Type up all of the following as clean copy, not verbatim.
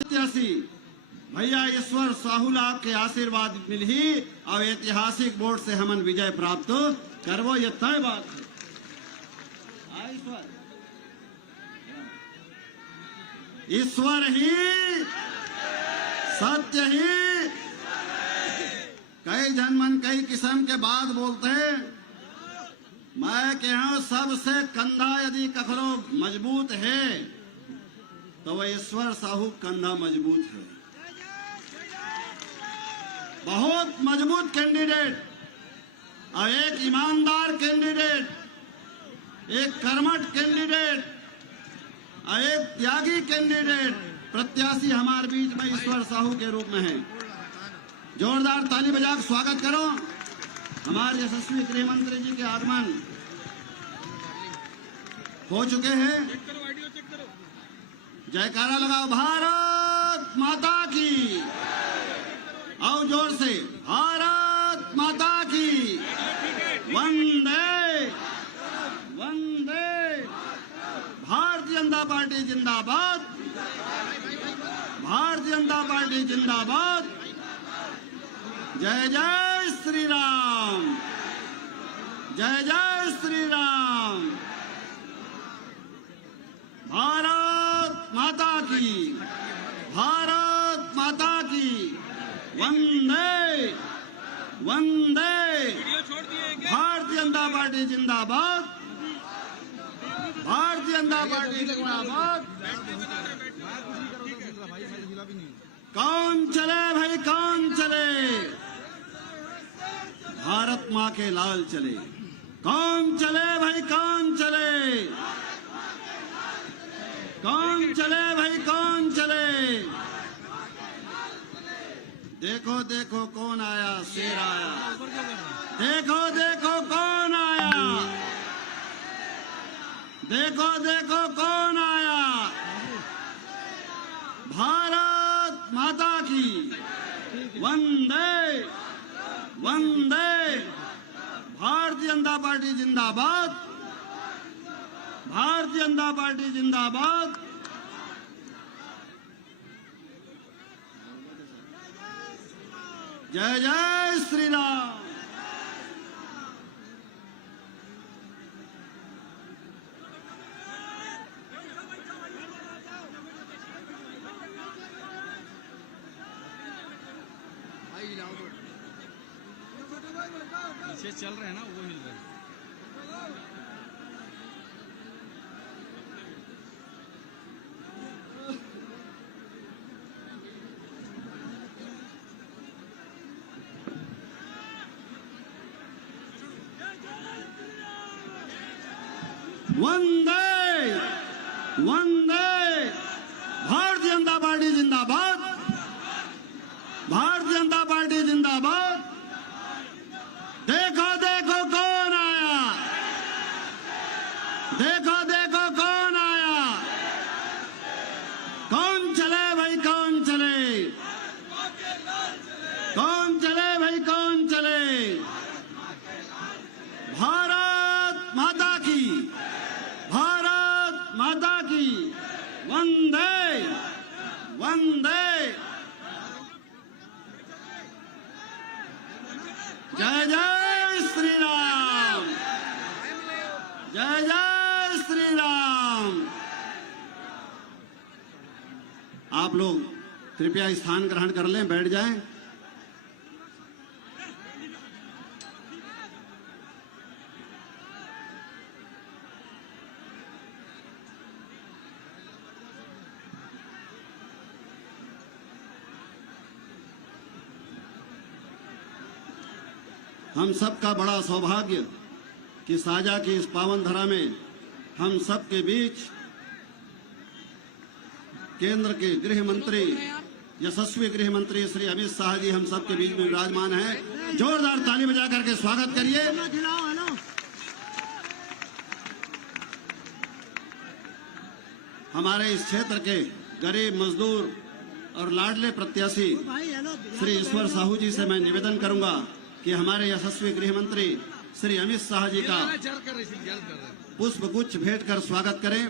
भैया ईश्वर साहू आपके आशीर्वाद मिल ही और ऐतिहासिक वोट से हमन विजय प्राप्त करवो, ये तय बात है। ईश्वर ही सत्य ही। कई जनमन कई किस्म के बात बोलते हैं। मैं कहूं सबसे कंधा यदि कखरो मजबूत है तो वह ईश्वर साहू कंधा मजबूत है। बहुत मजबूत कैंडिडेट और एक ईमानदार कैंडिडेट, एक कर्मठ कैंडिडेट और एक त्यागी कैंडिडेट प्रत्याशी हमारे बीच में ईश्वर साहू के रूप में है। जोरदार ताली बजाकर स्वागत करो। हमारे यशस्वी गृह मंत्री जी के आगमन हो चुके हैं। जयकारा लगाओ, भारत माता की। आओ जोर से, भारत माता की। वंदे वंदे। भारतीय जनता पार्टी जिंदाबाद, भारतीय जनता पार्टी जिंदाबाद। जय जय श्री राम, जय जय श्री राम। भारत माता की, भारत माता की। वंदे वंदे। भारतीय जनता पार्टी जिंदाबाद, भारतीय जनता पार्टी जिंदाबाद। कौन चले भाई, कौन चले? भारत माँ के लाल चले। कौन चले भाई, कौन चले? कौन चले भाई, कौन चले? देखो देखो कौन आया, शेर आया। देखो देखो कौन आया, देखो देखो कौन आया। भारत माता की। वंदे वंदे। भारतीय जनता पार्टी जिंदाबाद, भारतीय जनता पार्टी जिंदाबाद। जय जय श्री राम। पीछे चल रहे हैं ना, वो हिल रहे हैं। वंदे वंदे। भारतीय जनता पार्टी जिंदाबाद, भारतीय जनता पार्टी जिंदाबाद। देखो देखो कौन आया, देखो देखो कौन आया। कौन चले भाई, कौन चले? कौन चले भाई, कौन चले? भारत माता की, भारत माता की। वंदे वंदे। जय जय श्री राम, जय जय श्री राम। आप लोग कृपया स्थान ग्रहण कर लें, बैठ जाएं। हम सबका बड़ा सौभाग्य कि साझा की इस पावन धरा में हम सबके बीच केंद्र के गृह मंत्री, यशस्वी गृह मंत्री श्री अमित शाह जी हम सबके बीच में विराजमान हैं। जोरदार ताली बजा करके स्वागत करिए। हमारे इस क्षेत्र के गरीब मजदूर और लाडले प्रत्याशी श्री ईश्वर साहू जी से मैं निवेदन करूंगा कि हमारे यशस्वी गृह मंत्री श्री अमित शाह जी का पुष्प गुच्छ भेंट कर स्वागत करें।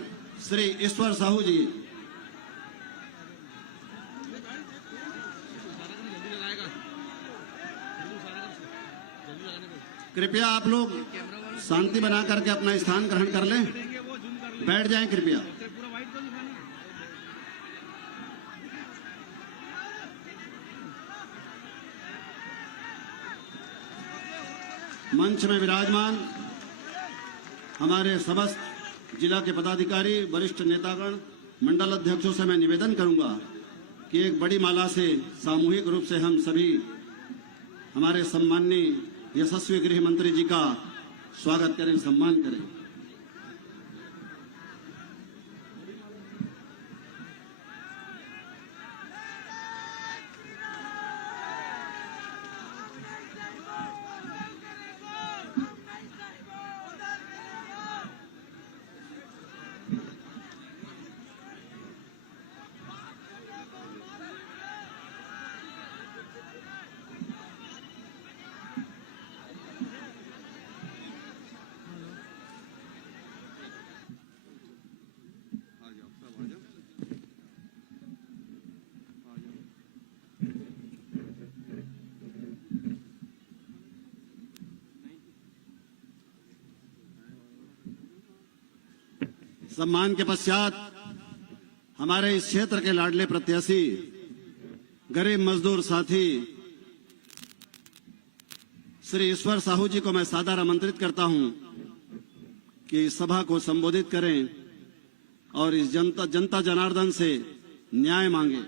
श्री ईश्वर साहू जी। कृपया आप लोग शांति बना करके अपना स्थान ग्रहण कर लें, बैठ जाएं कृपया। मंच में विराजमान हमारे समस्त जिला के पदाधिकारी, वरिष्ठ नेतागण, मंडल अध्यक्षों से मैं निवेदन करूंगा कि एक बड़ी माला से सामूहिक रूप से हम सभी हमारे सम्माननीय यशस्वी गृह मंत्री जी का स्वागत करें, सम्मान करें। सम्मान के पश्चात हमारे इस क्षेत्र के लाडले प्रत्याशी, गरीब मजदूर साथी श्री ईश्वर साहू जी को मैं सादर आमंत्रित करता हूं कि इस सभा को संबोधित करें और इस जनता जनार्दन से न्याय मांगे।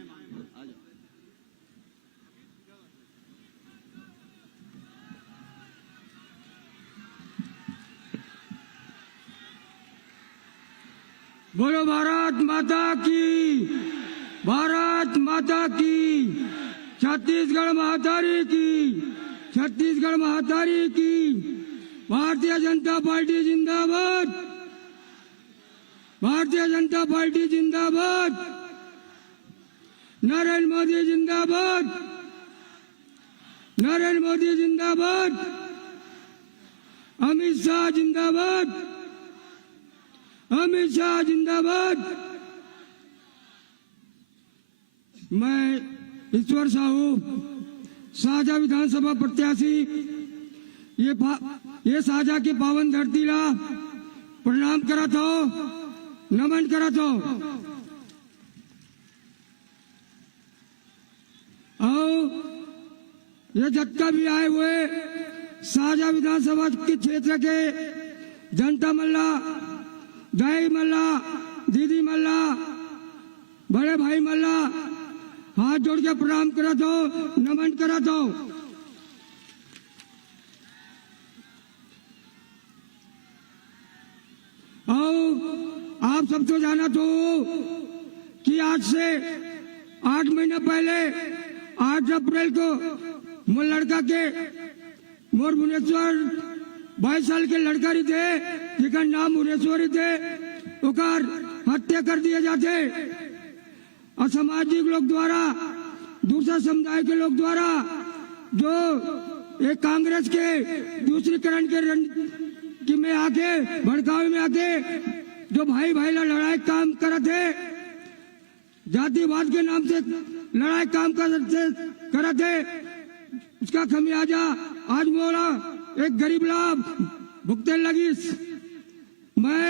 बोलो भारत माता की, भारत माता की, छत्तीसगढ़ महातारी की, छत्तीसगढ़ महातारी की। भारतीय जनता पार्टी जिंदाबाद, भारतीय जनता पार्टी जिंदाबाद, नरेंद्र मोदी जिंदाबाद, नरेंद्र मोदी जिंदाबाद, अमित शाह जिंदाबाद, अमित शाह जिंदाबाद। मैं ईश्वर साहू, शाहजहाँ विधानसभा प्रत्याशी, ये शाहजहाँ की पावन धरती ला प्रणाम करत हो, नमन करत हो। और ये जत्था भी आए हुए शाहजहाँ विधानसभा के क्षेत्र के जनता मल्ला, दाई मल्ला, दीदी मल्ला, बड़े भाई मल्ला, हाथ जोड़ के प्रणाम करा दो, नमन करा दो। और आप सब तो जाना तो कि आज से 8 महीना पहले 8 अप्रैल को मोर लड़का के, मोर भुवनेश्वर 22 साल के लड़का रही थे, जिनका नाम भुवनेश्वरी थे, उकार हत्या कर दिए जाते। असामाजिक लोग द्वारा, दूसरा समुदाय के लोग द्वारा, जो एक कांग्रेस के दूसरीकरण के में आके, भड़कावे में आके जो भाई भाई लड़ाई काम करते, जातिवाद के नाम से लड़ाई काम करते, उसका खमियाजा आज मोरा एक गरीब लाभ भुगते लगी। मैं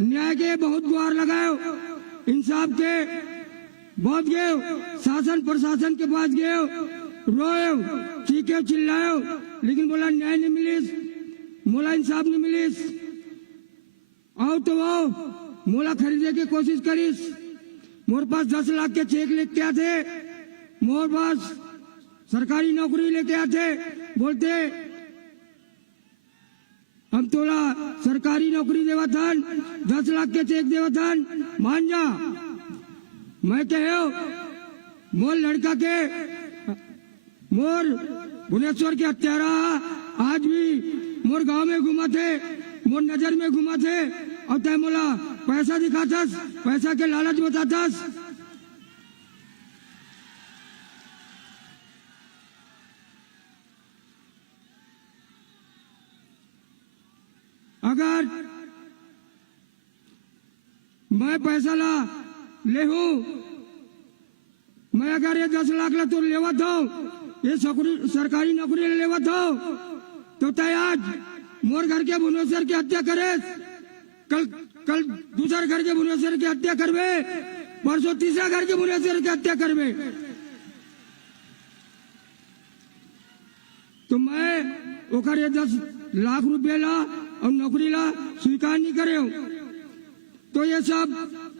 न्याय के बहुत गुहार लगायो, इंसाफ के बहुत गए, शासन प्रशासन के पास गए, रोयो, चीखे चिल्लायो, लेकिन बोला न्याय नहीं मिली, मोला इंसाफ नहीं मिली। आओ तो आओ, मोला खरीदे की कोशिश करीस। मोर पास 10 लाख के चेक लेके आते, मोर पास सरकारी नौकरी लेके आते, बोलते हम तोला सरकारी नौकरी देवा था, 10 लाख के चेक देवा था, मान जा। मैं कहो मोर लड़का के, मोर भुवनेश्वर के हत्यारा आज भी मोर गांव में घुमा थे, मोर नजर में घुमा थे, और तय मोला पैसा दिखातस, पैसा के लालच बतातस। अगर मैं पैसा ला ले हूं, मैं अगर ये 10 लाख ला तो लेवा था, ये सरकारी नौकरी लेवा था, तो तय आज मोर घर के भुवनेश्वर की हत्या करे, कल कल दूसरे घर के भुवनेश्वर की हत्या करवे, परसों तीसरा घर के भुवनेश्वर की हत्या करवे। तो मैं ओकर ये 10 लाख रुपये ला और नौकरी ला स्वीकार नहीं करे। तो ये सब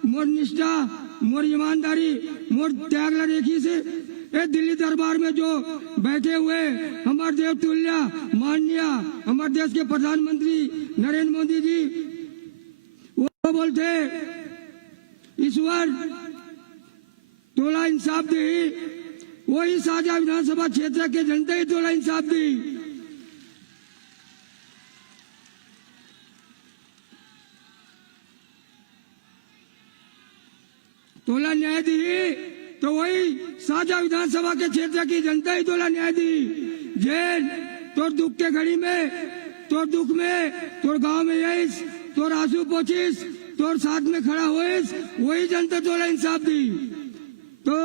मोर निष्ठा, मोर ईमानदारी, मोर त्याग ला देखी से ये दिल्ली दरबार में जो बैठे हुए हमारे देव तुल्य माननीय हमारे देश के प्रधानमंत्री नरेंद्र मोदी जी, वो बोलते ईश्वर तोला इंसाफ दी, वही साझा विधानसभा क्षेत्र के जनता ही तोला इंसाफ दी। तोला न्याय दी तो वही साझा विधानसभा के क्षेत्र की जनता ही तोला न्याय दी। जेल तोर दुख के घड़ी में, तोर दुख में, तोर गांव में आईस, तोर आंसू पोछिस, तोर साथ में खड़ा होइस, वही जनता तोला इंसाफ दी। तो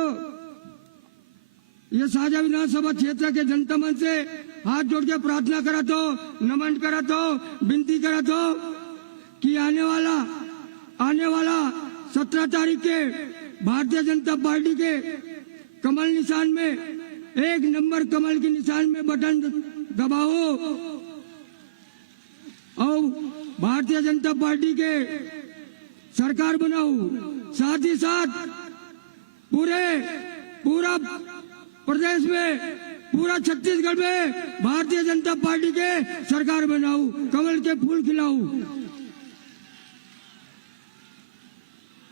ये साझा विधानसभा क्षेत्र के जनता मन से हाथ जोड़ के प्रार्थना करा तो, नमन करा तो, विनती करा तो कि आने वाला 17 तारीख के भारतीय जनता पार्टी के कमल निशान में, 1 नंबर कमल के निशान में बटन दबाओ और भारतीय जनता पार्टी के सरकार बनाओ। साथ ही साथ पूरा प्रदेश में, पूरा छत्तीसगढ़ में भारतीय जनता पार्टी के सरकार बनाओ, कमल के फूल खिलाओ।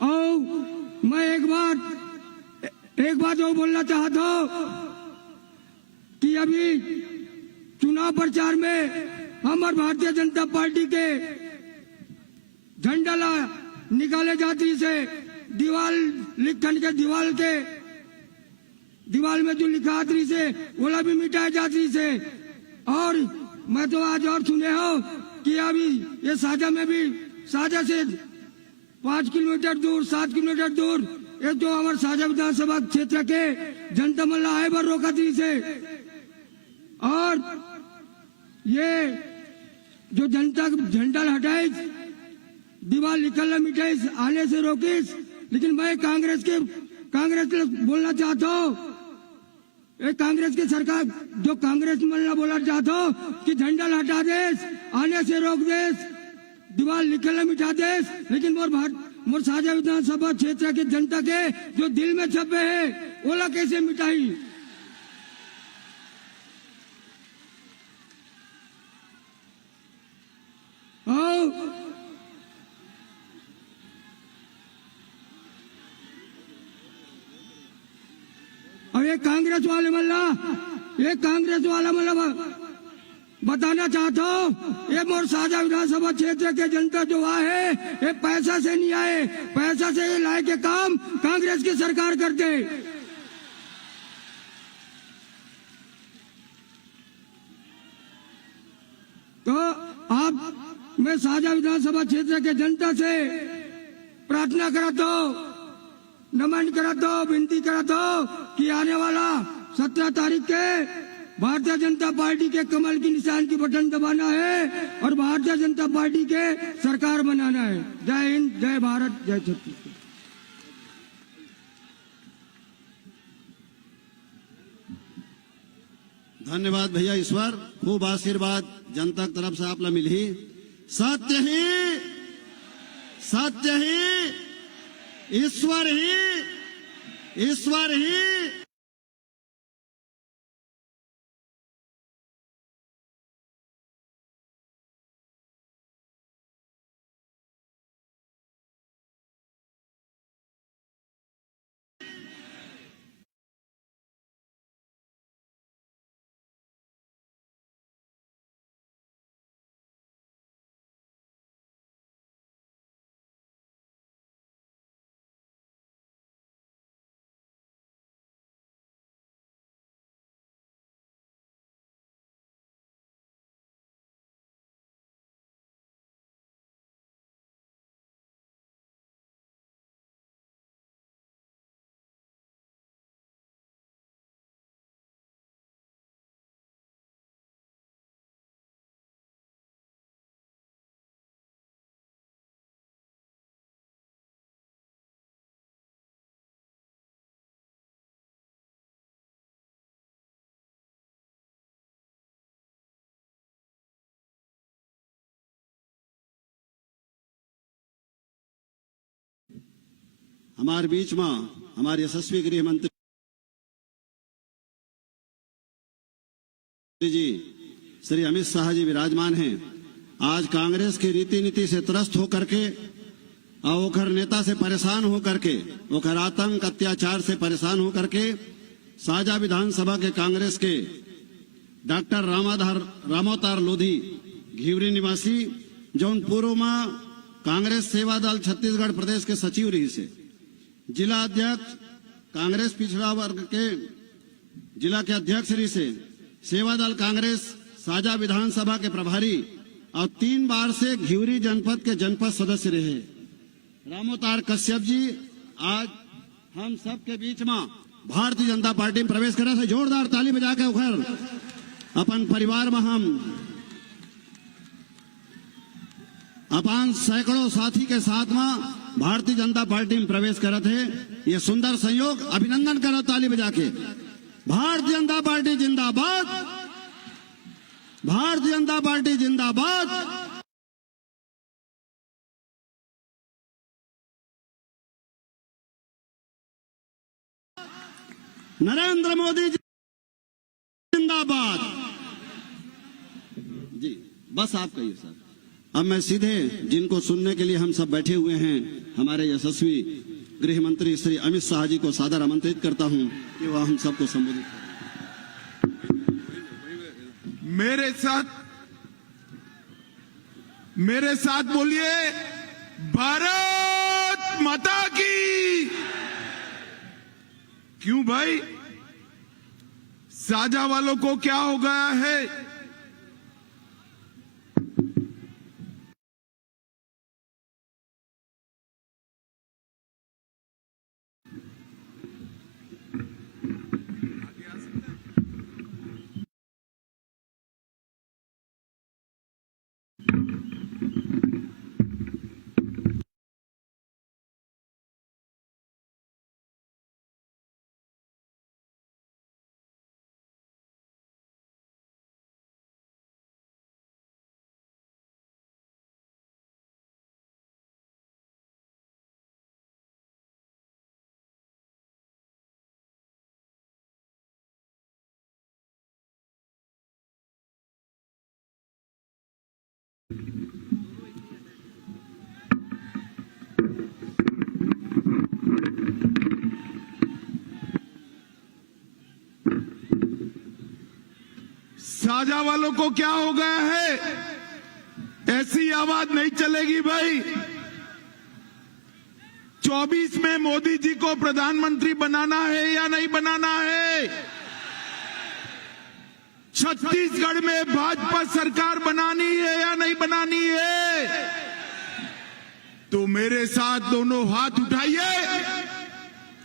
और मैं एक बात और बोलना चाहता हूं कि अभी चुनाव प्रचार में हमारे भारतीय जनता पार्टी के झंडा निकाले जाती से दीवाल में जो लिखा आती से वो भी मिटाए जाती से। और मैं तो आज और सुने हो कि अभी ये साझा में भी, साझा से 5 किलोमीटर दूर, 7 किलोमीटर दूर ये जो हमारे साझा विधानसभा क्षेत्र के जनता मल्ला आए बार रोका थी से। और ये जो जनता झंडा हटाई, दीवार निकलना मिटाई, आने से रोकीस। लेकिन मैं कांग्रेस के बोलना चाहता हूँ, कांग्रेस की सरकार जो कांग्रेस मल्ला बोलना चाहता हूँ कि झंडा हटा दे, आने से रोक दे, दीवार निकलना मिटा दे। लेकिन मोर साझा विधानसभा क्षेत्र के जनता के जो दिल में छपे है ओला कैसे मिटाई। और ये कांग्रेस वाला मल्ला बताना चाहता हूँ, ये मोर साझा विधानसभा क्षेत्र के जनता जो है ये पैसा से नहीं आए, पैसा से ये लाए के काम कांग्रेस की सरकार करते। तो आप मैं साझा विधानसभा क्षेत्र के जनता से प्रार्थना कराता हूँ, नमन कराता हूँ, विनती कराता हूँ कि आने वाला 17 तारीख के भारतीय जनता पार्टी के कमल की निशान की बटन दबाना है और भारतीय जनता पार्टी के सरकार बनाना है। जय हिंद, जय भारत, जय छत्तीसगढ़। धन्यवाद भैया ईश्वर, खूब आशीर्वाद जनता की तरफ से आपला मिली। सत्य ही ईश्वर ही हमारे बीच में हमारे यशस्वी गृह मंत्री जी श्री अमित शाह जी विराजमान हैं। आज कांग्रेस की रीति नीति से त्रस्त होकर के और ओखर नेता से परेशान होकर के, ओखर आतंक अत्याचार से परेशान होकर के साजा विधानसभा के कांग्रेस के डॉक्टर रामोतार लोधी घिवरी निवासी जौन पूर्व में कांग्रेस सेवा दल छत्तीसगढ़ प्रदेश के सचिव रही से, जिला अध्यक्ष कांग्रेस पिछड़ा वर्ग के जिला के अध्यक्ष रही से, सेवा दल कांग्रेस साजा विधानसभा के प्रभारी और 3 बार से घिवरी जनपद के जनपद सदस्य रहे रामोतार कश्यप जी आज हम सब के बीच में भारतीय जनता पार्टी में प्रवेश करे से जोरदार ताली बजा के उखर अपन परिवार में हम अपन सैकड़ों साथी के साथ में भारतीय जनता पार्टी में प्रवेश करत है। ये सुंदर संयोग, अभिनंदन करो ताली बजा के। भारतीय जनता पार्टी जिंदाबाद, भारतीय जनता पार्टी जिंदाबाद। नरेंद्र मोदी जिंदाबाद। जी बस आप कहिए सर। अब मैं सीधे जिनको सुनने के लिए हम सब बैठे हुए हैं, हमारे यशस्वी गृह मंत्री श्री अमित शाह जी को सादर आमंत्रित करता हूं कि वह हम सबको संबोधित करें। मेरे साथ बोलिए, भारत माता की। क्यों भाई, साजा वालों को क्या हो गया है? साजा वालों को क्या हो गया है? ऐसी आवाज नहीं चलेगी भाई। 24 में मोदी जी को प्रधानमंत्री बनाना है या नहीं बनाना है? छत्तीसगढ़ में भाजपा सरकार बनानी है या नहीं बनानी है? तो मेरे साथ दोनों हाथ उठाइए,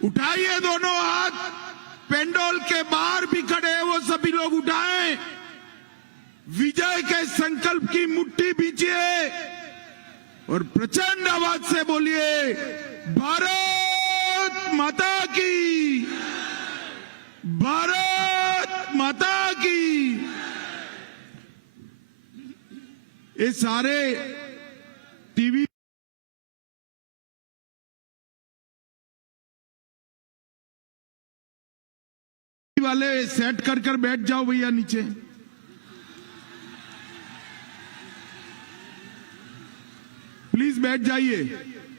उठाइए दोनों हाथ। पेंडोल के बाहर भी खड़े हैं वो सभी लोग उठाएं। विजय के संकल्प की मुट्ठी बीजिए और प्रचंड आवाज से बोलिए, भारत माता की, भारत माता की। ये सारे टीवी वाले सेट कर कर बैठ जाओ भैया नीचे। प्लीज बैठ जाइए,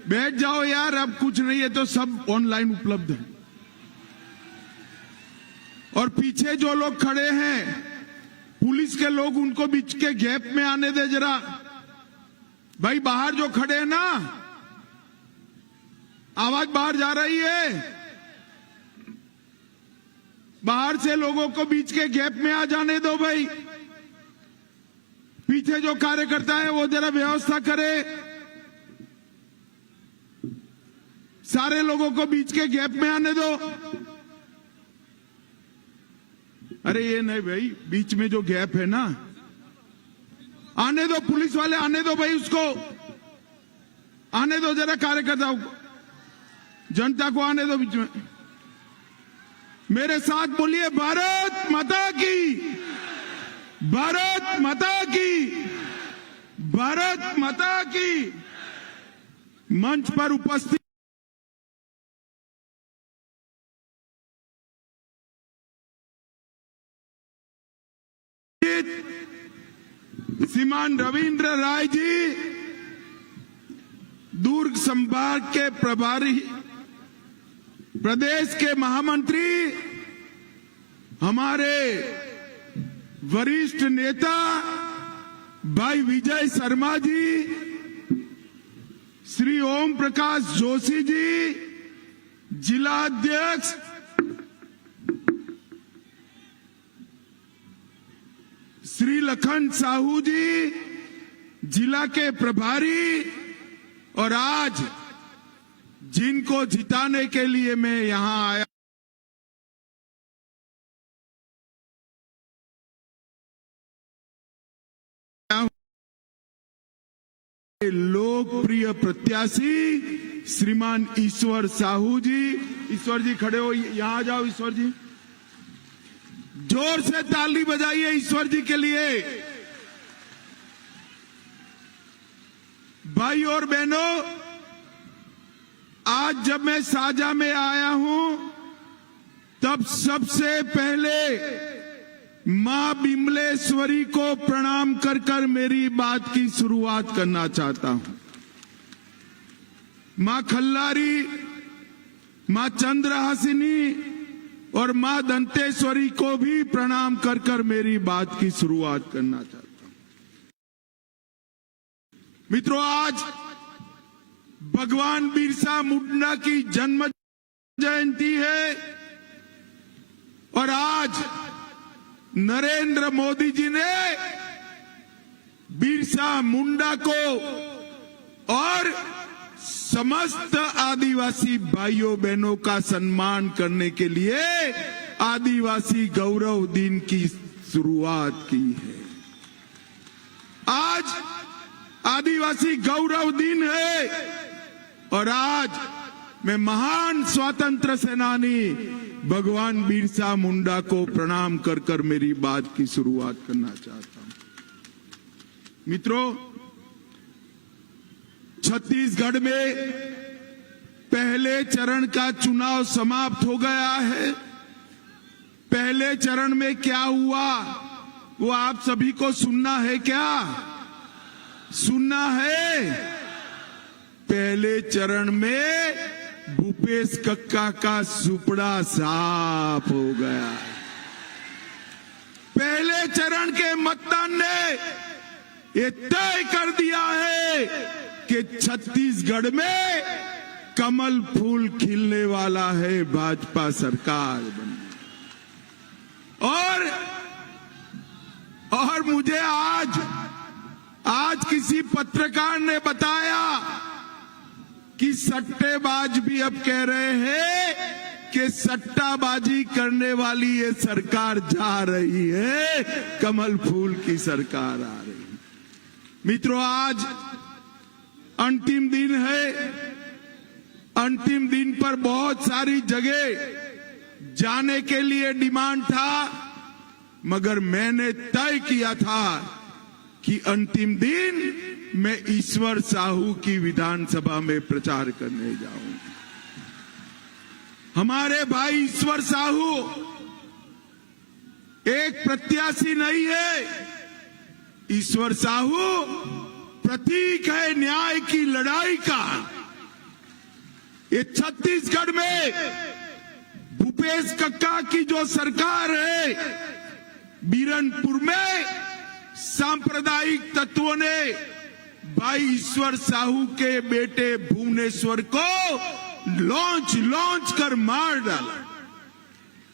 बैठ जाओ यार। अब कुछ नहीं है तो सब ऑनलाइन उपलब्ध है। और पीछे जो लोग खड़े हैं पुलिस के लोग, उनको बीच के गैप में आने दे जरा भाई। बाहर जो खड़े हैं ना, आवाज बाहर जा रही है। बाहर से लोगों को बीच के गैप में आ जाने दो भाई। पीछे जो कार्यकर्ता है वो जरा व्यवस्था करे। सारे लोगों को बीच के गैप में आने दो। अरे ये नहीं भाई, बीच में जो गैप है ना, आने दो। पुलिस वाले आने दो भाई, उसको आने दो जरा। कार्यकर्ताओं को, जनता को आने दो बीच में। मेरे साथ बोलिए, भारत माता की, भारत माता की, भारत माता की। मंच पर उपस्थित सम्मानित श्रीमान रविंद्र राय जी, दुर्ग संभाग के प्रभारी, प्रदेश के महामंत्री, हमारे वरिष्ठ नेता भाई विजय शर्मा जी, श्री ओम प्रकाश जोशी जी, जिला अध्यक्ष श्री लखन साहू जी, जिला के प्रभारी, और आज जिनको जिताने के लिए मैं यहां आया लोकप्रिय प्रत्याशी श्रीमान ईश्वर साहू जी। ईश्वर जी खड़े हो, यहां आ जाओ। ईश्वर जी जोर से ताली बजाइए ईश्वर जी के लिए। भाई और बहनों, आज जब मैं साजा में आया हूं तब सबसे पहले मां बिमलेश्वरी को प्रणाम कर कर मेरी बात की शुरुआत करना चाहता हूं। मां खल्लारी, मां चंद्रहासिनी और मां दंतेश्वरी को भी प्रणाम कर कर मेरी बात की शुरुआत करना चाहता हूं। मित्रों, आज भगवान बिरसा मुंडा की जन्म जयंती है और आज नरेंद्र मोदी जी ने बिरसा मुंडा को और समस्त आदिवासी भाइयों बहनों का सम्मान करने के लिए आदिवासी गौरव दिन की शुरुआत की है। आज आदिवासी गौरव दिन है और आज मैं महान स्वतंत्र सेनानी भगवान बिरसा मुंडा को प्रणाम कर कर मेरी बात की शुरुआत करना चाहता हूं। मित्रों, छत्तीसगढ़ में पहले चरण का चुनाव समाप्त हो गया है। पहले चरण में क्या हुआ वो आप सभी को सुनना है क्या? सुनना है? पहले चरण में भूपेश कक्का का सुपड़ा साफ हो गया। पहले चरण के मतदान ने ये तय कर दिया है कि छत्तीसगढ़ में कमल फूल खिलने वाला है, भाजपा सरकार बनी। और मुझे आज किसी पत्रकार ने बताया कि सट्टेबाज भी अब कह रहे हैं कि सट्टाबाजी करने वाली ये सरकार जा रही है, कमल फूल की सरकार आ रही है। मित्रों, आज अंतिम दिन है। अंतिम दिन पर बहुत सारी जगह जाने के लिए डिमांड था, मगर मैंने तय किया था कि अंतिम दिन मैं ईश्वर साहू की विधानसभा में प्रचार करने जाऊंगा। हमारे भाई ईश्वर साहू एक प्रत्याशी नहीं है। ईश्वर साहू प्रतीक है न्याय की लड़ाई का। ये छत्तीसगढ़ में भूपेश कक्का की जो सरकार है, बीरनपुर में सांप्रदायिक तत्वों ने भाई ईश्वर साहू के बेटे भुवनेश्वर को लॉन्च कर मार डाला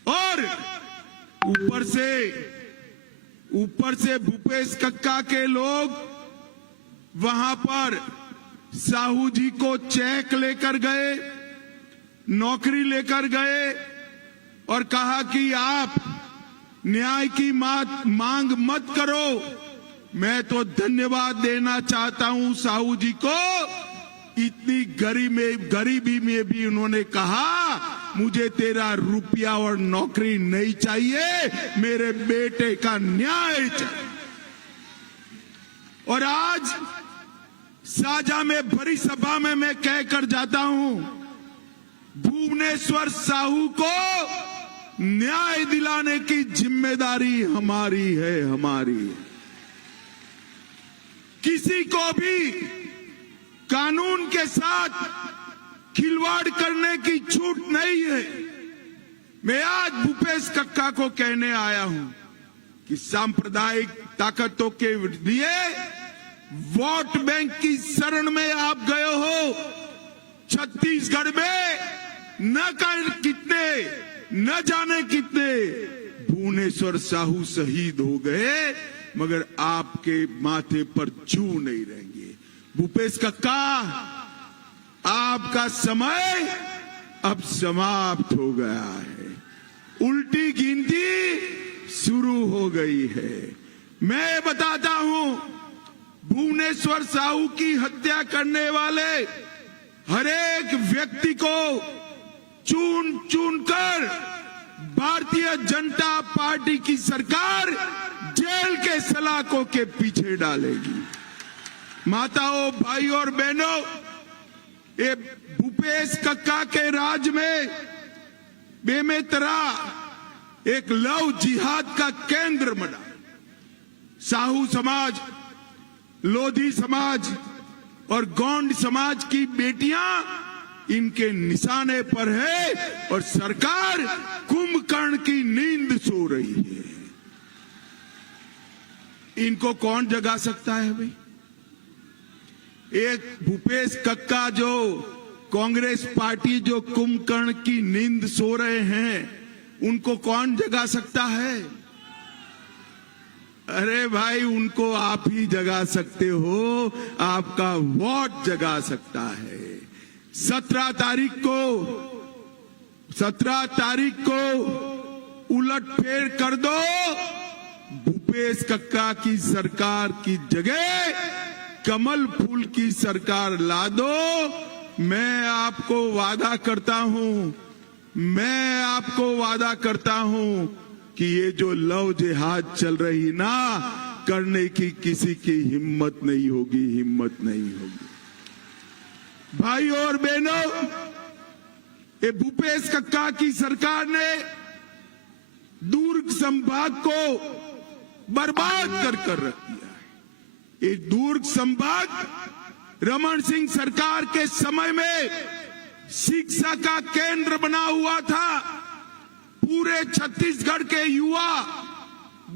और ऊपर से भूपेश कक्का के लोग वहां पर साहू जी को चेक लेकर गए, नौकरी लेकर गए और कहा कि आप न्याय की मांग मत करो। मैं तो धन्यवाद देना चाहता हूं साहू जी को। इतनी गरीबी में भी उन्होंने कहा, मुझे तेरा रुपया और नौकरी नहीं चाहिए, मेरे बेटे का न्याय चाहिए। और आज साजा में बड़ी सभा में मैं कहकर जाता हूं, भुवनेश्वर साहू को न्याय दिलाने की जिम्मेदारी हमारी है, हमारी। किसी को भी कानून के साथ खिलवाड़ करने की छूट नहीं है। मैं आज भूपेश कक्का को कहने आया हूं कि सांप्रदायिक ताकतों के लिए वोट बैंक की शरण में आप गए हो। छत्तीसगढ़ में न जाने कितने भुवनेश्वर साहू शहीद हो गए, मगर आपके माथे पर जू नहीं रहेंगे। भूपेश कक्का, आपका समय अब समाप्त हो गया है। उल्टी गिनती शुरू हो गई है। मैं बताता हूं, भुवनेश्वर साहू की हत्या करने वाले हर एक व्यक्ति को चुन चुन कर भारतीय जनता पार्टी की सरकार जेल के सलाखों के पीछे डालेगी। माताओं, भाइयों और बहनों, ये भूपेश कक्का के राज में बेमेतरा एक लव जिहाद का केंद्र बना। साहू समाज, लोधी समाज और गोंड समाज की बेटियां इनके निशाने पर है और सरकार कुंभकर्ण की नींद सो रही है। इनको कौन जगा सकता है भाई? एक भूपेश कक्का जो कांग्रेस पार्टी जो कुंभकर्ण की नींद सो रहे हैं, उनको कौन जगा सकता है? अरे भाई, उनको आप ही जगा सकते हो, आपका वोट जगा सकता है। 17 तारीख को उलटफेर कर दो। भूपेश कक्का की सरकार की जगह कमल फूल की सरकार ला दो। मैं आपको वादा करता हूं कि ये जो लव जिहाद चल रही ना, करने की किसी की हिम्मत नहीं होगी। भाइयों और बहनों, ये भूपेश कक्का की सरकार ने दुर्ग संभाग को बर्बाद कर रख दिया है। ये दुर्ग संभाग रमन सिंह सरकार के समय में शिक्षा का केंद्र बना हुआ था। पूरे छत्तीसगढ़ के युवा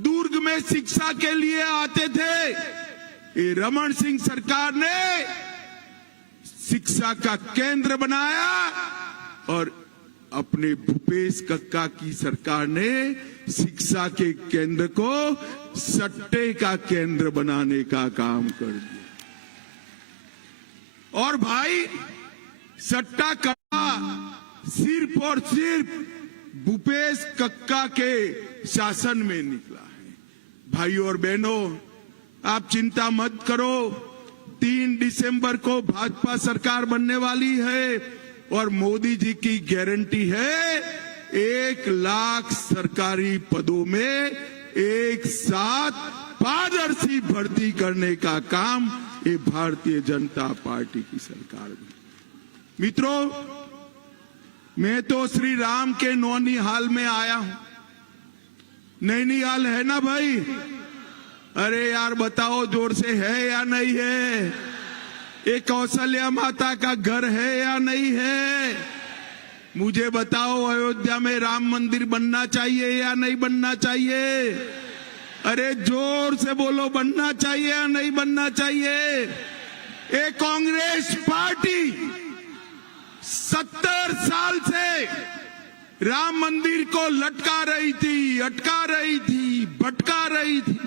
दुर्ग में शिक्षा के लिए आते थे। ये रमन सिंह सरकार ने शिक्षा का केंद्र बनाया और अपने भूपेश कक्का की सरकार ने शिक्षा के केंद्र को सट्टे का केंद्र बनाने का काम कर दिया। और भाई, सट्टा का सिर्फ और सिर्फ भूपेश कक्का के शासन में निकला है। भाइयों और बहनों, आप चिंता मत करो। 3 दिसंबर को भाजपा सरकार बनने वाली है और मोदी जी की गारंटी है 1 लाख सरकारी पदों में एक साथ पारदर्शी भर्ती करने का काम ये भारतीय जनता पार्टी की सरकार में। मित्रों, मैं तो श्री राम के नौनिहाल में आया हूं। नैनीहाल है ना भाई? अरे यार बताओ जोर से, है या नहीं है? ये कौशल्या माता का घर है या नहीं है? मुझे बताओ, अयोध्या में राम मंदिर बनना चाहिए या नहीं बनना चाहिए? अरे जोर से बोलो, बनना चाहिए या नहीं बनना चाहिए? ये कांग्रेस पार्टी 70 साल से राम मंदिर को लटका रही थी, अटका रही थी, भटका रही थी।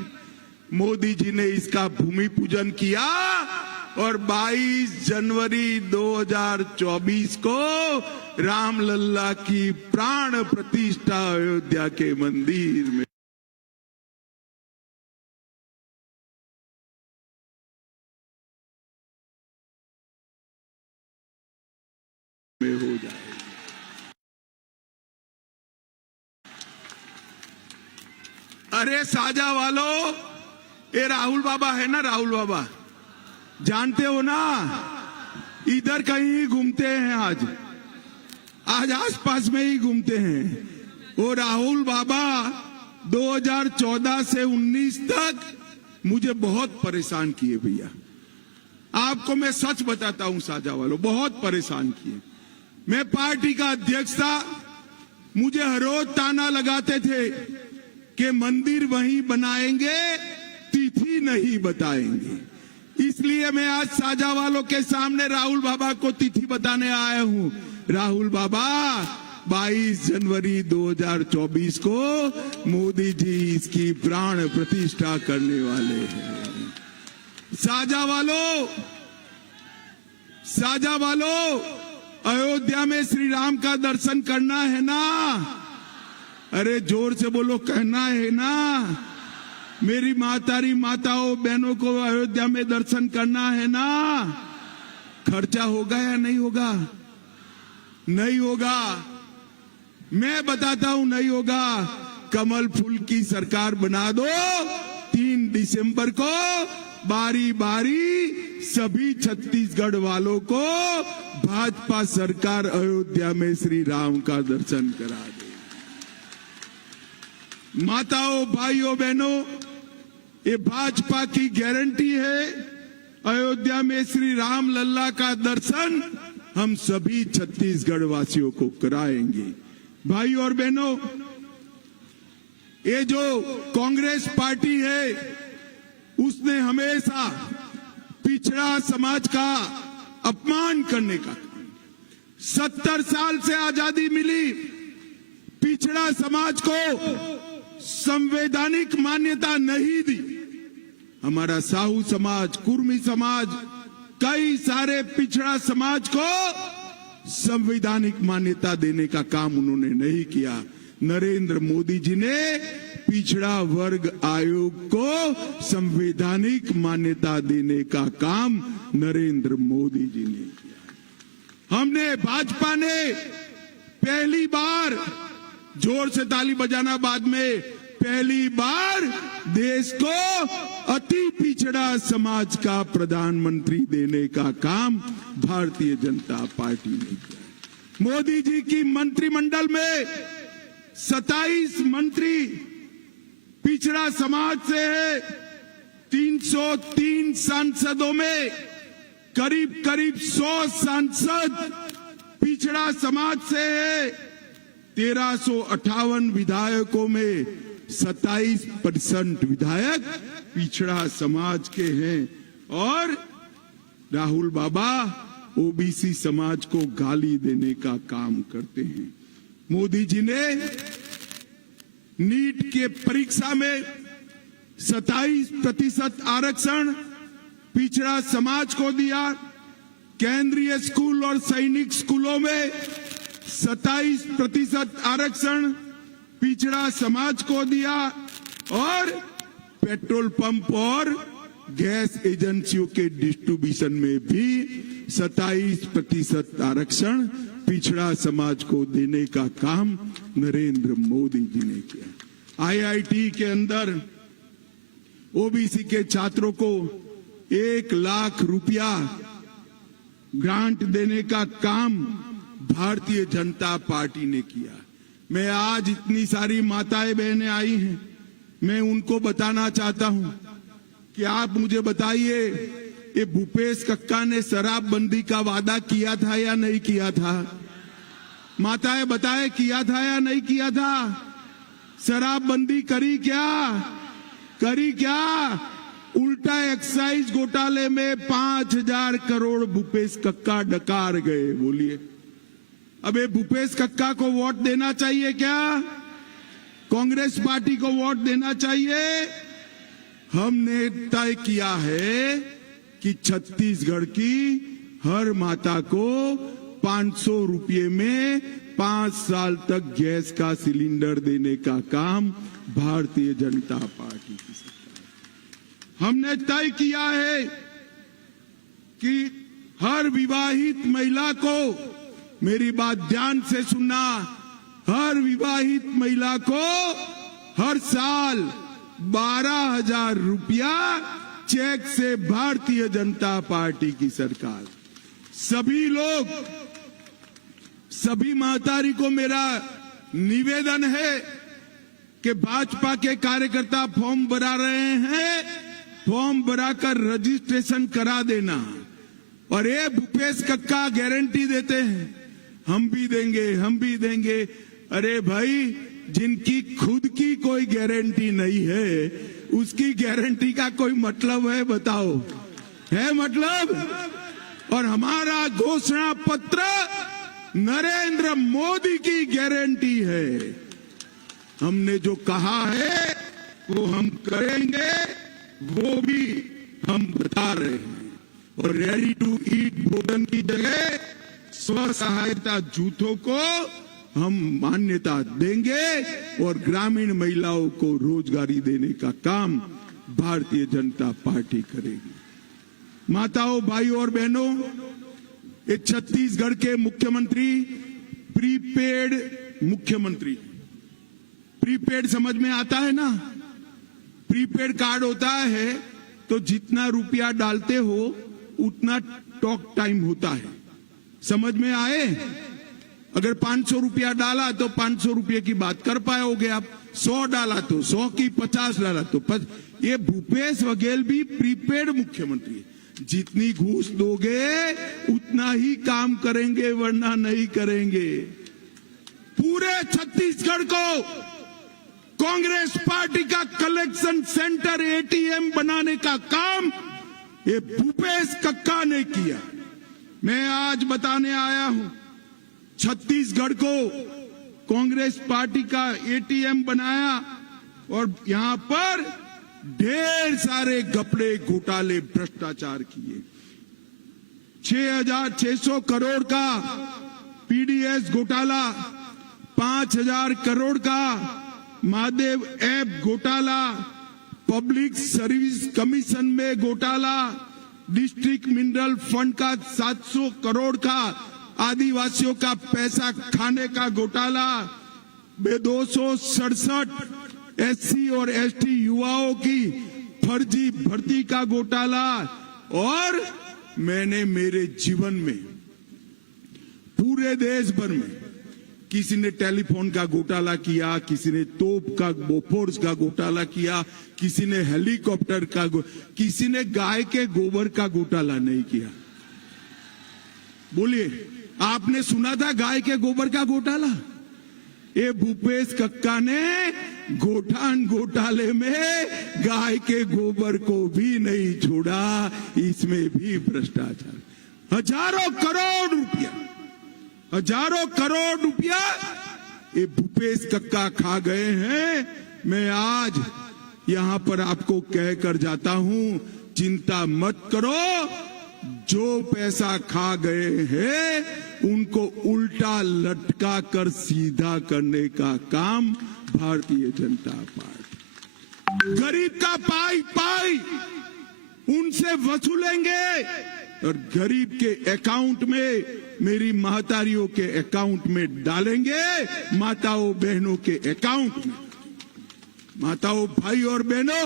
मोदी जी ने इसका भूमि पूजन किया और 22 जनवरी 2024 को रामलल्ला की प्राण प्रतिष्ठा अयोध्या के मंदिर में हो जाएगी। अरे साजा वालों, ये राहुल बाबा है ना, राहुल बाबा जानते हो ना, इधर कहीं घूमते हैं। आज आसपास में ही घूमते हैं। वो राहुल बाबा 2014 से 19 तक मुझे बहुत परेशान किए भैया। आपको मैं सच बताता हूं साझा वालों, बहुत परेशान किए। मैं पार्टी का अध्यक्ष था, मुझे हर रोज ताना लगाते थे कि मंदिर वहीं बनाएंगे, तिथि नहीं बताएंगे। इसलिए मैं आज साझा वालों के सामने राहुल बाबा को तिथि बताने आया हूं। राहुल बाबा 22 जनवरी 2024 को मोदी जी इसकी प्राण प्रतिष्ठा करने वाले हैं। साझा वालों, अयोध्या में श्री राम का दर्शन करना है ना? अरे जोर से बोलो, कहना है ना? मेरी माताओं बहनों को अयोध्या में दर्शन करना है ना? खर्चा होगा या नहीं होगा? नहीं होगा। मैं बताता हूं, नहीं होगा। कमल फूल की सरकार बना दो। 3 दिसंबर को बारी बारी सभी छत्तीसगढ़ वालों को भाजपा सरकार अयोध्या में श्री राम का दर्शन करा दे। माताओं, भाइयों, बहनों, ये भाजपा की गारंटी है। अयोध्या में श्री राम लल्ला का दर्शन हम सभी छत्तीसगढ़ वासियों को कराएंगे। भाइयों और बहनों, ये जो कांग्रेस पार्टी है, उसने हमेशा पिछड़ा समाज का अपमान करने का काम। 70 साल से आजादी मिली, पिछड़ा समाज को संवैधानिक मान्यता नहीं दी। हमारा साहू समाज, कुर्मी समाज, कई सारे पिछड़ा समाज को संवैधानिक मान्यता देने का काम उन्होंने नहीं किया। नरेंद्र मोदी जी ने पिछड़ा वर्ग आयोग को संवैधानिक मान्यता देने का काम नरेंद्र मोदी जी ने किया। हमने, भाजपा ने पहली बार, जोर से ताली बजाना बाद में, पहली बार देश को अति पिछड़ा समाज का प्रधानमंत्री देने का काम भारतीय जनता पार्टी ने किया। मोदी जी की मंत्रिमंडल में 27 मंत्री पिछड़ा समाज से है। 303 सांसदों में करीब 100 सांसद पिछड़ा समाज से है। 1358 विधायकों में 27% विधायक पिछड़ा समाज के हैं। और राहुल बाबा ओबीसी समाज को गाली देने का काम करते हैं। मोदी जी ने नीट के परीक्षा में 27% आरक्षण पिछड़ा समाज को दिया। केंद्रीय स्कूल और सैनिक स्कूलों में 27% आरक्षण पिछड़ा समाज को दिया। और पेट्रोल पंप और गैस एजेंसियों के डिस्ट्रीब्यूशन में भी 27% आरक्षण पिछड़ा समाज को देने का काम नरेंद्र मोदी जी ने किया। आईआईटी के अंदर ओबीसी के छात्रों को 1 लाख रुपया ग्रांट देने का काम भारतीय जनता पार्टी ने किया। मैं आज, इतनी सारी माताएं बहनें आई हैं, मैं उनको बताना चाहता हूं कि आप मुझे बताइए, ये भूपेश कक्का ने शराबबंदी का वादा किया था या नहीं किया था? माताएं बताएं, किया था या नहीं किया था? शराबबंदी करी क्या? करी क्या? उल्टा एक्साइज घोटाले में 5000 करोड़ भूपेश कक्का डकार गए। बोलिए, अब ये भूपेश कक्का को वोट देना चाहिए क्या? कांग्रेस पार्टी को वोट देना चाहिए? हमने तय किया है कि छत्तीसगढ़ की हर माता को 500 रुपये में 5 साल तक गैस का सिलेंडर देने का काम भारतीय जनता पार्टी की सरकार। हमने तय किया है कि हर विवाहित महिला को, मेरी बात ध्यान से सुनना, हर विवाहित महिला को हर साल 12,000 रुपया चेक से भारतीय जनता पार्टी की सरकार। सभी लोग, सभी महतारी को मेरा निवेदन है कि भाजपा के कार्यकर्ता फॉर्म भरा रहे हैं, फॉर्म भराकर रजिस्ट्रेशन करा देना। और ये भूपेश कक्का गारंटी देते हैं हम भी देंगे, हम भी देंगे। अरे भाई, जिनकी खुद की कोई गारंटी नहीं है, उसकी गारंटी का कोई मतलब है? बताओ, है मतलब? और हमारा घोषणा पत्र नरेंद्र मोदी की गारंटी है। हमने जो कहा है वो हम करेंगे, वो भी हम बता रहे हैं। और रेडी टू ईट भोजन की जगह स्व सहायता जूथों को हम मान्यता देंगे और ग्रामीण महिलाओं को रोजगारी देने का काम भारतीय जनता पार्टी करेगी। माताओं, भाइयों और बहनों, ये छत्तीसगढ़ के मुख्यमंत्री प्रीपेड मुख्यमंत्री। प्रीपेड समझ में आता है ना? प्रीपेड कार्ड होता है तो जितना रुपया डालते हो उतना टॉक टाइम होता है। समझ में आए? अगर 500 रुपया डाला तो 500 रुपये की बात कर पाओगे आप। 100 डाला तो 100 की, 50 डाला तो 50। ये भूपेश बघेल भी प्रीपेड मुख्यमंत्री है। जितनी घूस दोगे उतना ही काम करेंगे, वरना नहीं करेंगे। पूरे छत्तीसगढ़ को कांग्रेस पार्टी का कलेक्शन सेंटर, एटीएम बनाने का काम ये भूपेश कक्का ने किया। मैं आज बताने आया हूं, छत्तीसगढ़ को कांग्रेस पार्टी का एटीएम बनाया और यहां पर ढेर सारे घपले, घोटाले, भ्रष्टाचार किए। 6,600 करोड़ का पीडीएस घोटाला, 5,000 करोड़ का महादेव ऐप घोटाला, पब्लिक सर्विस कमीशन में घोटाला, डिस्ट्रिक्ट मिनरल फंड का 700 करोड़ का आदिवासियों का पैसा खाने का घोटाला, 267 एससी और एसटी युवाओं की फर्जी भर्ती का घोटाला। और मैंने मेरे जीवन में पूरे देश भर में किसी ने टेलीफोन का घोटाला किया, किसी ने तोप का, बोफोर्स का घोटाला किया, किसी ने हेलीकॉप्टर का, किसी ने गाय के गोबर का घोटाला नहीं किया। बोलिए, आपने सुना था गाय के गोबर का घोटाला? ये भूपेश कक्का ने गोठान घोटाले में गाय के गोबर को भी नहीं छोड़ा, इसमें भी भ्रष्टाचार। हजारों करोड़ रुपया, हजारों करोड़ रुपया ये भूपेश कक्का खा गए हैं। मैं आज यहां पर आपको कहकर जाता हूं, चिंता मत करो। जो पैसा खा गए हैं उनको उल्टा लटका कर सीधा करने का काम भारतीय जनता पार्टी, गरीब का पाई पाई उनसे वसूलेंगे और गरीब के अकाउंट में, मेरी महतारियों के अकाउंट में डालेंगे, माताओं बहनों के अकाउंट में। माताओं, भाई और बहनों,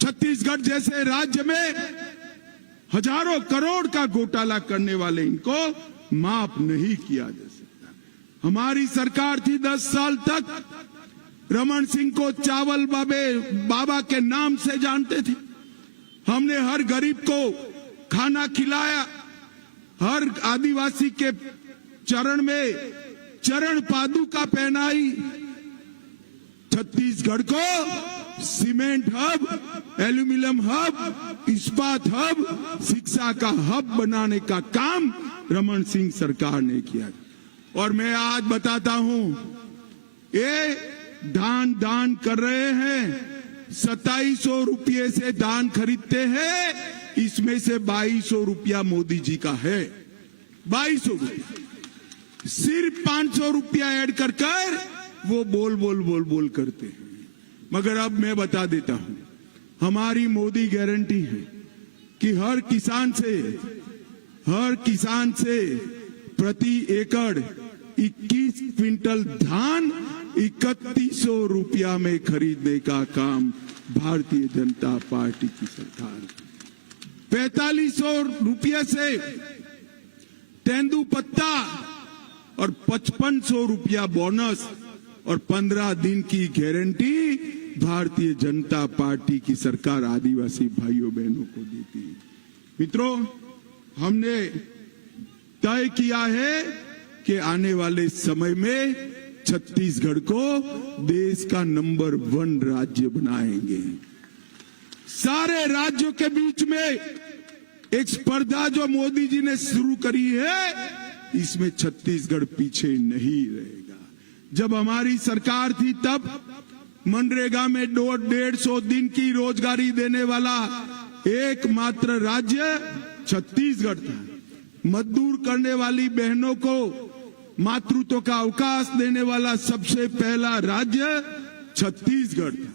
छत्तीसगढ़ जैसे राज्य में हजारों करोड़ का घोटाला करने वाले इनको माफ नहीं किया जा सकता। हमारी सरकार थी 10 साल तक, रमन सिंह को चावल बाबा के नाम से जानते थे। हमने हर गरीब को खाना खिलाया, हर आदिवासी के चरण में चरण पादुका पहनाई। छत्तीसगढ़ को सीमेंट हब, एल्यूमिनियम हब, इस्पात हब, शिक्षा का हब बनाने का काम रमन सिंह सरकार ने किया। और मैं आज बताता हूं, ये दान कर रहे हैं। 2700 रुपये से दान खरीदते हैं, इसमें से 2200 रुपया मोदी जी का है। 2200 रुपया, सिर्फ 500 रुपया ऐड कर वो बोल करते हैं। मगर अब मैं बता देता हूं, हमारी मोदी गारंटी है कि हर किसान से प्रति एकड़ 21 क्विंटल धान 3100 रुपया में खरीदने का काम भारतीय जनता पार्टी की सरकार। 4500 रुपये से तेंदुपत्ता और 5500 रुपया बोनस और 15 दिन की गारंटी भारतीय जनता पार्टी की सरकार आदिवासी भाइयों बहनों को देती है। मित्रों, हमने तय किया है कि आने वाले समय में छत्तीसगढ़ को देश का नंबर 1 राज्य बनाएंगे। सारे राज्यों के बीच में एक स्पर्धा जो मोदी जी ने शुरू करी है, इसमें छत्तीसगढ़ पीछे नहीं रहेगा। जब हमारी सरकार थी तब मनरेगा में 150 दिन की रोजगारी देने वाला एकमात्र राज्य छत्तीसगढ़ था। मजदूर करने वाली बहनों को मातृत्व का अवकाश देने वाला सबसे पहला राज्य छत्तीसगढ़ था।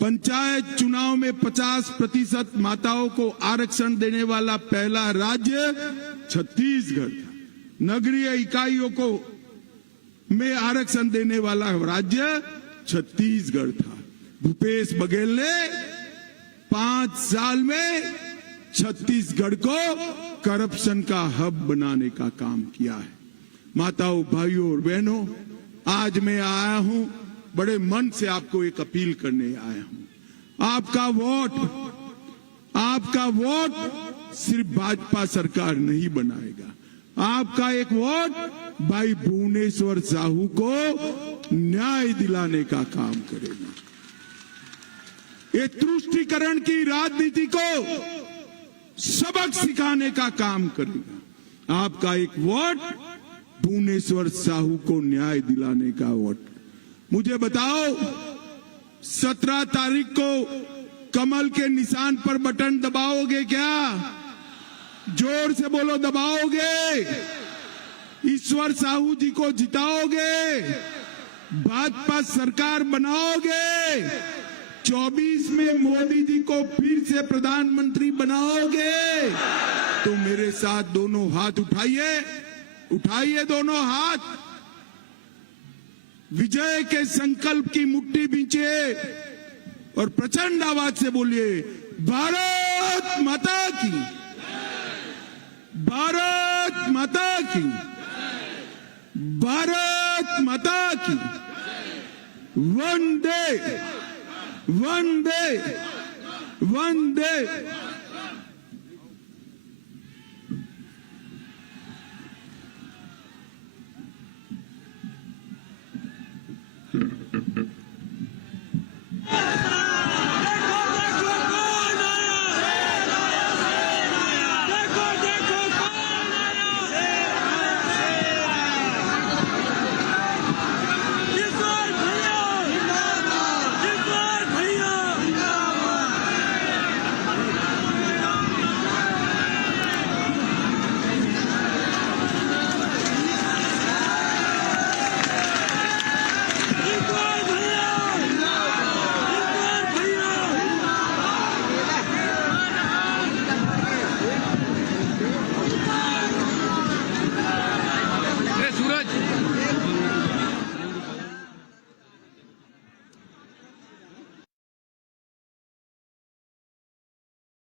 पंचायत चुनाव में 50% माताओं को आरक्षण देने वाला पहला राज्य छत्तीसगढ़ था। नगरीय इकाइयों को में आरक्षण देने वाला राज्य छत्तीसगढ़ था। भूपेश बघेल ने 5 साल में छत्तीसगढ़ को करप्शन का हब बनाने का काम किया है। माताओं, भाइयों और बहनों, आज मैं आया हूं बड़े मन से आपको एक अपील करने आया हूं। आपका वोट सिर्फ भाजपा सरकार नहीं बनाएगा। आपका एक वोट भाई भुवनेश्वर साहू को न्याय दिलाने का काम करेगा। ये तुष्टीकरण की राजनीति को सबक सिखाने का काम करेगा। आपका एक वोट भुवनेश्वर साहू को न्याय दिलाने का वोट। मुझे बताओ, 17 तारीख को कमल के निशान पर बटन दबाओगे क्या? जोर से बोलो, दबाओगे? ईश्वर साहू जी को जिताओगे? भाजपा सरकार बनाओगे? 24 में मोदी जी को फिर से प्रधानमंत्री बनाओगे? तो मेरे साथ दोनों हाथ उठाइए दोनों हाथ। विजय के संकल्प की मुट्ठी बींचे और प्रचंड आवाज से बोलिए, भारत माता की, भारत माता की, भारत माता की। वंदे वंदे वंदे